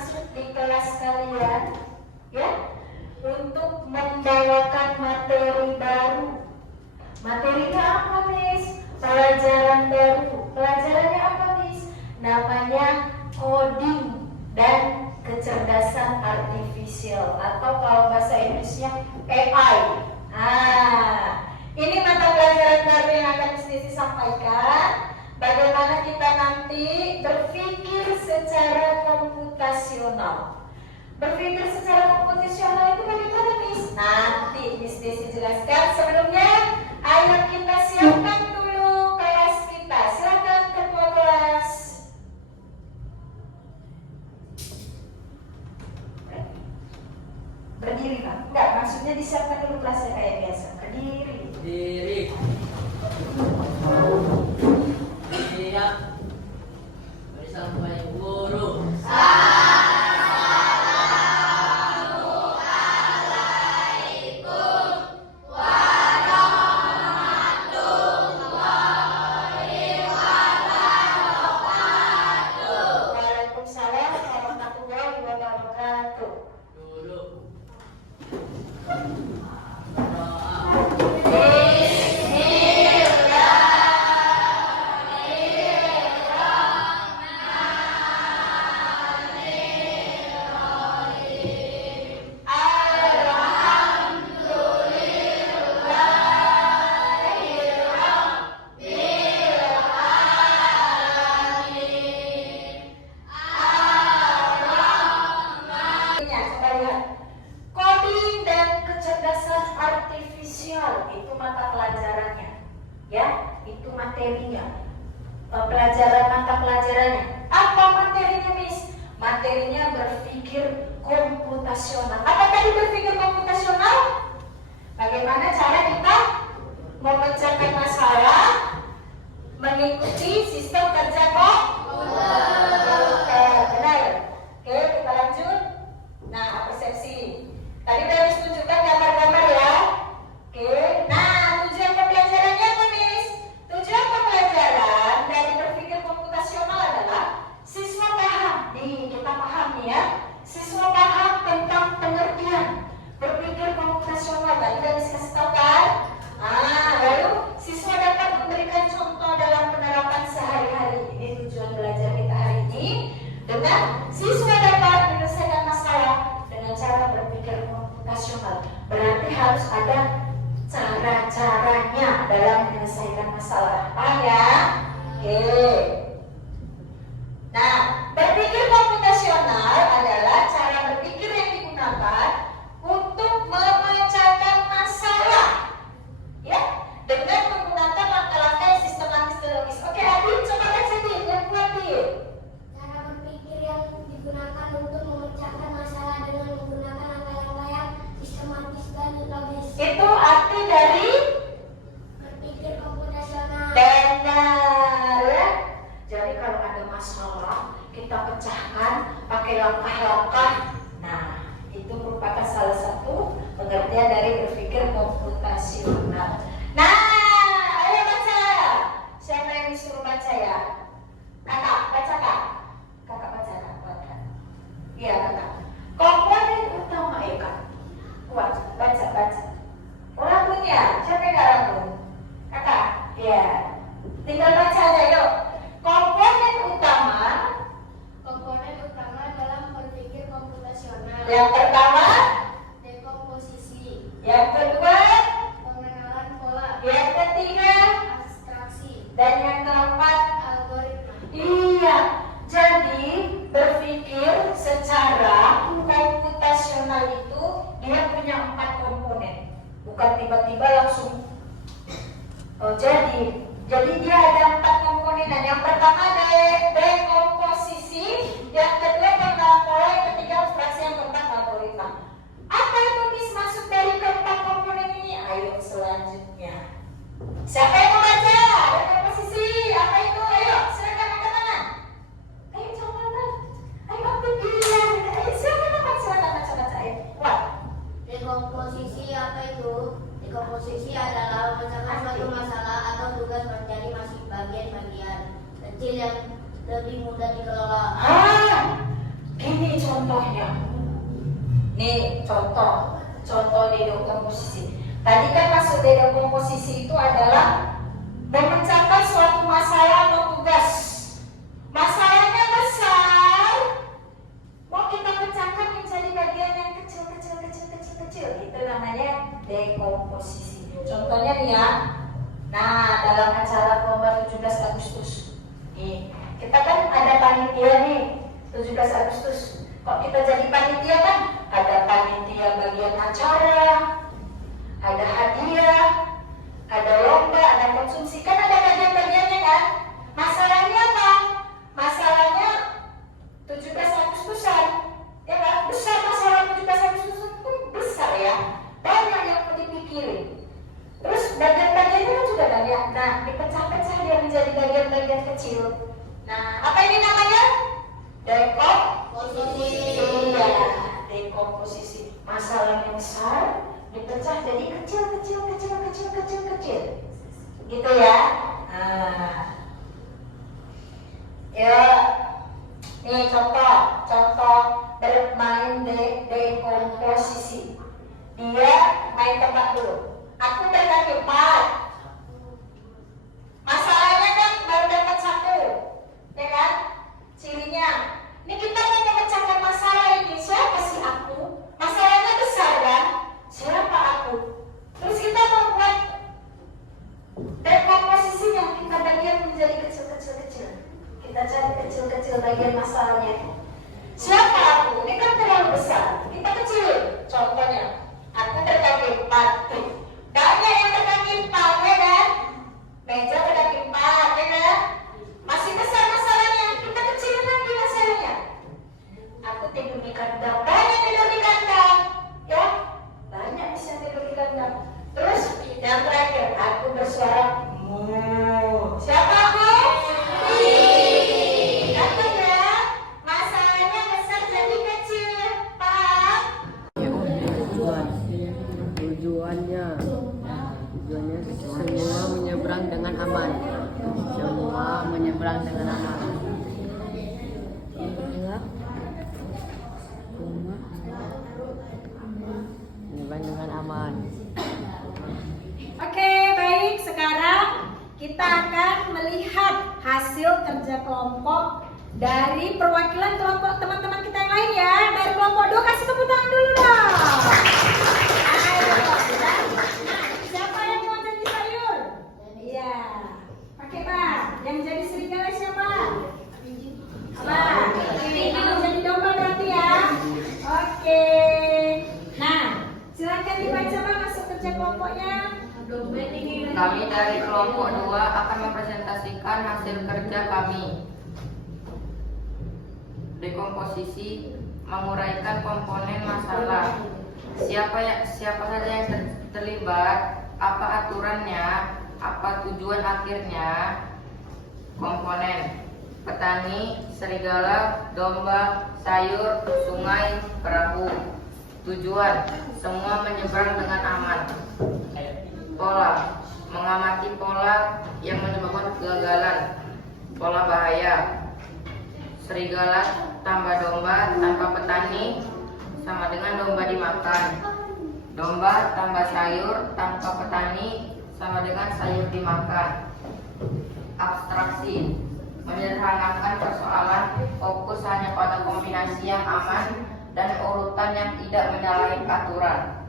masuk di kelas kalian ya untuk membawakan materi baru. Materinya apa, Miss? Pelajaran baru. Pelajarannya apa, Miss? Namanya coding dan kecerdasan artifisial, atau kalau bahasa Inggrisnya AI. Ini mata pelajaran baru yang akan Sisi sampaikan. Bagaimana kita nanti berpikir secara komputasional. Berpikir secara komputasional itu bagaimana, Miss? Nanti Miss Desi jelaskan. Sebelumnya, ayo kita siapkan dulu kelas kita. Silakan ketua kelas. Berdiri, Pak. Enggak, maksudnya disiapkan dulu kelasnya kayak biasa. Berdiri. Berdiri. Siap. Bersampai guru. Itu mata pelajarannya, ya, itu materinya. Pelajaran mata pelajarannya. Apa materinya, Miss? Materinya berpikir komputasional. Apa tadi berpikir komputasional? Bagaimana cara kita memecahkan masalah mengikuti sistem kerja komputer. Benar. Oke, kita lanjut. Nah, persepsi. Tadi udah ditunjukkan gambar-gambar ya. Oke, nah tujuan pembelajarannya apa, Miss? Tujuan pembelajaran dari berpikir komputasional adalah siswa paham. Kita paham nih ya. Siswa paham tentang pengertian berpikir komputasional. Tadi udah kasih tahu kan? Lalu siswa dapat memberikan contoh dalam penerapan sehari-hari. Ini tujuan belajar kita hari ini. Dengan siswa dapat menyelesaikan masalah dengan cara berpikir komputasional. Berarti harus ada cara-caranya dalam menyelesaikan masalah. Paham ya? Oke. Nah, berpikir komputasional adalah cara berpikir yang digunakan untuk memecahkan masalah, ya, dengan menggunakan langkah-langkah yang sistematis dan logis. Oke, Adit, coba baca Dit, yang kuat Dit. Cara berpikir yang digunakan untuk memecahkan masalah dengan menggunakan langkah-langkah yang sistematis dan logis. Itu arti dari Berpikir komputasional. benar ya. Jadi kalau ada masalah kita pecahkan pakai langkah-langkah. Nah, itu merupakan salah satu pengertian dari berpikir komputasional. Nah, ayo baca. Siapa yang disuruh baca ya? Kakak, baca Kak. Kakak baca Kak. Baca. Iya Kakak. Komponen utama ya Kak. Kuat, baca. Orang punya, siapa yang gak rambut? Kakak, ya. Tinggal baca aja yuk. Komponen utama dalam berpikir komputasional. yang pertama, Dekomposisi. yang kedua, Pengenalan pola. yang ketiga, Abstraksi. dan yang keempat. Algoritma. Iya, jadi berpikir secara komputasional itu dia punya 4 komponen. Bukan tiba-tiba langsung jadi dia ada 4 komponen. Dan yang pertama dekomposisi, yang kedua pengenalan pola, yang ketiga abstraksi, yang keempat algoritma. Apa itu Miss maksud dari keempat komponen ini? Ayo selanjutnya. Siapa yang mau baca? Dekomposisi, apa itu? Ayo, silakan angkat tangan. Ayo jangan. Ayo aktif dia. Ayo silakan silakan baca. Ayo. Wah. Dekomposisi apa itu? Dekomposisi adalah memecahkan suatu masalah atau tugas menjadi masing bagian-bagian kecil yang lebih mudah contoh dekomposisi. Tadi kan maksud dekomposisi itu adalah memecahkan suatu masalah atau tugas. Masalahnya besar, mau kita pecahkan menjadi bagian yang kecil. Itu namanya dekomposisi. Contohnya nih ya. Nah, dalam acara lomba 17 Agustus. Nih, kita kan ada panitia nih, 17 Agustus. Kok kita jadi panitia kan? Ada panitia bagian acara, ada hadiah, ada lomba, ada konsumsi, kan ada bagian-bagiannya kan? Masalahnya apa? Masalahnya 17 Agustusan, ya kan? Besar masalah 17 Agustusan itu besar ya, banyak yang mau dipikirin. Terus bagian-bagiannya kan juga banyak. Nah, dipecah-pecah dia menjadi bagian-bagian kecil. Nah, apa ini namanya? Dekomposisi. Iya, dekomposisi. Masalah yang besar dipecah jadi kecil. Gitu ya. Nah. Ya. Nih contoh bermain dekomposisi. Dia main tebak dulu. Aku berkaki 4. Masalahnya kan baru dapat 1, ya kan? Cirinya, ini kita mau memecahkan masalah ini. Siapa sih aku? Masalahnya besar kan? Siapa aku? Terus kita mau buat dekomposisinya, kita bagian menjadi kecil. Kita cari kecil bagian masalahnya. Siapa aku? Ini kan terlalu besar. Kita kecil. Contohnya, aku berkaki 4. Banyak yang berkaki 4, ya kan? Meja berkaki 4, ya kan? Masih besar masalahnya, kita kecilin lagi masalahnya. Aku tidur di kandang, banyak tidur di kandang, ya? Banyak bisa tidur di kandang. Terus yang terakhir, aku bersuara mu. Siapa aku? Dapat ya? Masalahnya besar jadi kecil, paham? Tujuannya semua menyeberang dengan aman. Oke, baik. Sekarang kita akan melihat hasil kerja kelompok dari perwakilan kelompok teman-teman kita yang lain ya. Dari kelompok 2 kasih tepuk tangan dulu dong. Ayo. Nah, siapa yang mau jadi sayur? Iya. Pakai Bang. Yang jadi serigala siapa? Bang. Ini mau jadi domba berarti ya. Oke. Nah, silakan dibaca Bang hasil kerja kelompoknya. Kami dari kelompok 2 akan mempresentasikan hasil kerja kami. Dekomposisi, menguraikan komponen masalah. Siapa saja yang terlibat, apa aturannya, apa tujuan akhirnya, komponen, petani, serigala, domba, sayur, sungai, perahu. Tujuan, semua menyeberang dengan aman. Pola, mengamati pola yang menyebabkan kegagalan. Pola bahaya. Serigala tambah domba tanpa petani sama dengan domba dimakan. Domba tambah sayur tanpa petani sama dengan sayur dimakan. Abstraksi, menyederhanakan persoalan, fokus hanya pada kombinasi yang aman dan urutan yang tidak menyalahi aturan.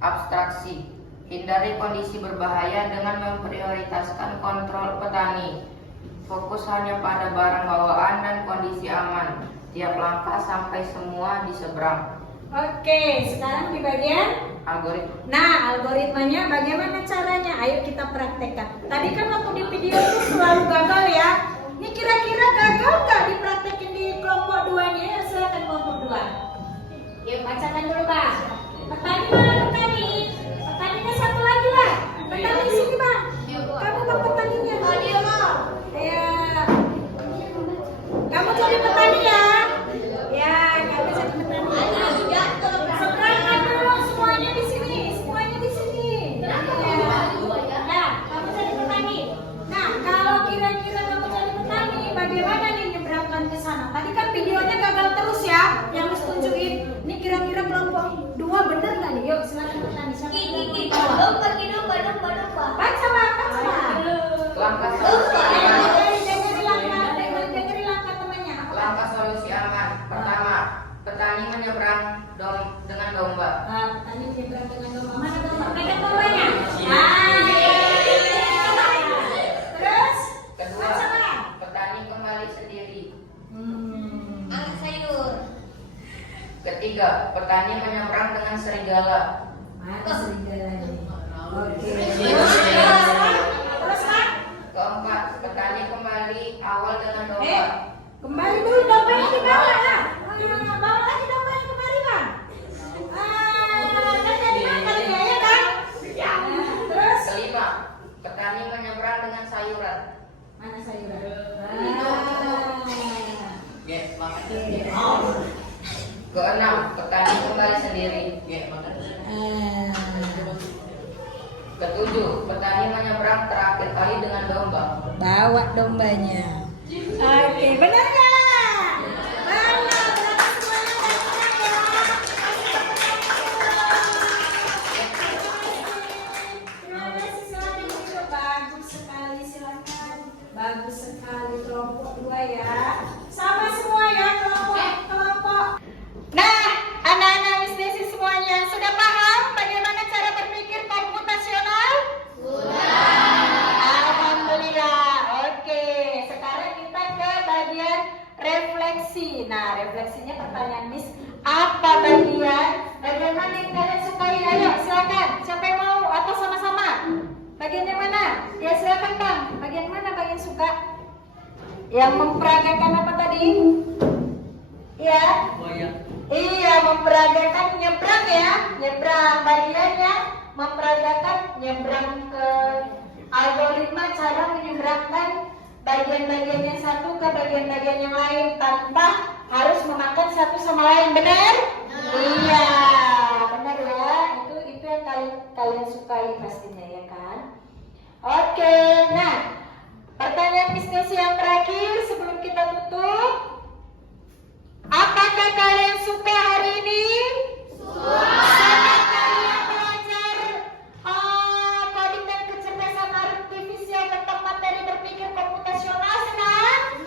Abstraksi, hindari kondisi berbahaya dengan memprioritaskan kontrol petani. Fokus hanya pada barang bawaan dan kondisi aman. Tiap langkah sampai semua diseberang. Oke, sekarang di bagian Algoritma. Nah, algoritmanya bagaimana caranya? Ayo kita praktekkan. Tadi kan waktu di video itu selalu gagal ya. Ini kira-kira gagal nggak dipraktekin di kelompok 2-nya? Ya, silakan kelompok 2. Yuk, bacakan dulu, Bang. Petani mana petani? Petaninya satu lagi lah. Petani sini, Bang. Kamu Bang petaninya. Oh, dia mau. Ya. Kamu jadi petani ya? Ya, kamu jadi petani. Seberangkan dulu semuanya di sini. Semuanya di sini. Ya. Nah, kamu jadi petani. Nah, kalau kira-kira kamu jadi petani, bagaimana nih nyeberangkan Domba, domba, domba, domba. Baca, baca. Langkah solusi aman. Dengerin langkah temannya. Langkah solusi aman. Pertama, petani menyeberang dengan domba. Petani menyeberang dengan domba. Mana domba? Pegang dombanya. Terus? Kedua, petani kembali sendiri. Angkat sayur. Ketiga, petani menyeberang dengan serigala. Mana serigalanya? Oke. Terus, Pak? Keempat, petani kembali awal dengan domba. Kembali dulu dompetnya di bawah lah. Bawa lagi dompetnya kemari bang. Kan jadi makan dia ya kan? Terus Kelima, petani menyeberang dengan sayuran. mana sayuran? Keenam, petani kembali sendiri. Ketujuh, petani menyeberang terakhir kali dengan domba. Bawa dombanya. Oke, benar nggak? Benar. Berapa semuanya udah benar ya? Terima kasih, silakan duduk. Bagus sekali, silakan. Bagus sekali, kelompok 2 ya. Sama semua ya, kelompok. Nah, anak-anak Miss Desi semuanya sudah paham bagaimana cara berpikir komputasional? Alhamdulillah. Oke, sekarang kita ke bagian refleksi. Nah, refleksinya pertanyaan Miss, apa bagian mana yang kalian sukai? Ayo, silakan. Siapa yang mau atau sama-sama? Bagian yang mana? Ya, silakan Bang. Bagian mana Bang yang suka? Yang memperagakan apa tadi? Ya. Iya, memperagakan nyebrang ya. Nyebrang bagiannya memperagakan nyebrang ke algoritma cara menyeberangkan bagian-bagian yang satu ke bagian-bagian yang lain tanpa harus memakan satu sama lain. Benar? Iya, benar ya. Itu yang kalian sukai pastinya ya kan? Oke, nah pertanyaan bisnis yang terakhir sebelum kita tutup. Apakah kalian suka hari ini? Sangat kalian belajar coding dan kecerdasan artifisial tentang materi berpikir komputasional senang?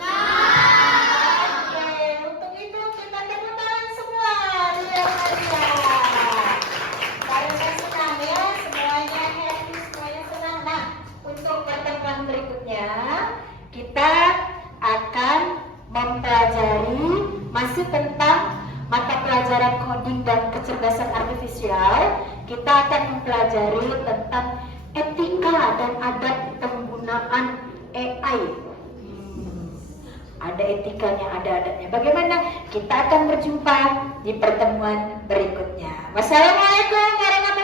Oke, untuk itu kita tepuk tangan semua di Maria. Karena senang ya, semuanya happy, semuanya senang. Nah, untuk pertemuan berikutnya kita akan mempelajari masih tentang mata pelajaran coding dan kecerdasan artifisial. Kita akan mempelajari tentang etika dan adat penggunaan AI. Ada etikanya, ada adatnya. Bagaimana? Kita akan berjumpa di pertemuan berikutnya. Wassalamualaikum warahmatullahi wabarakatuh.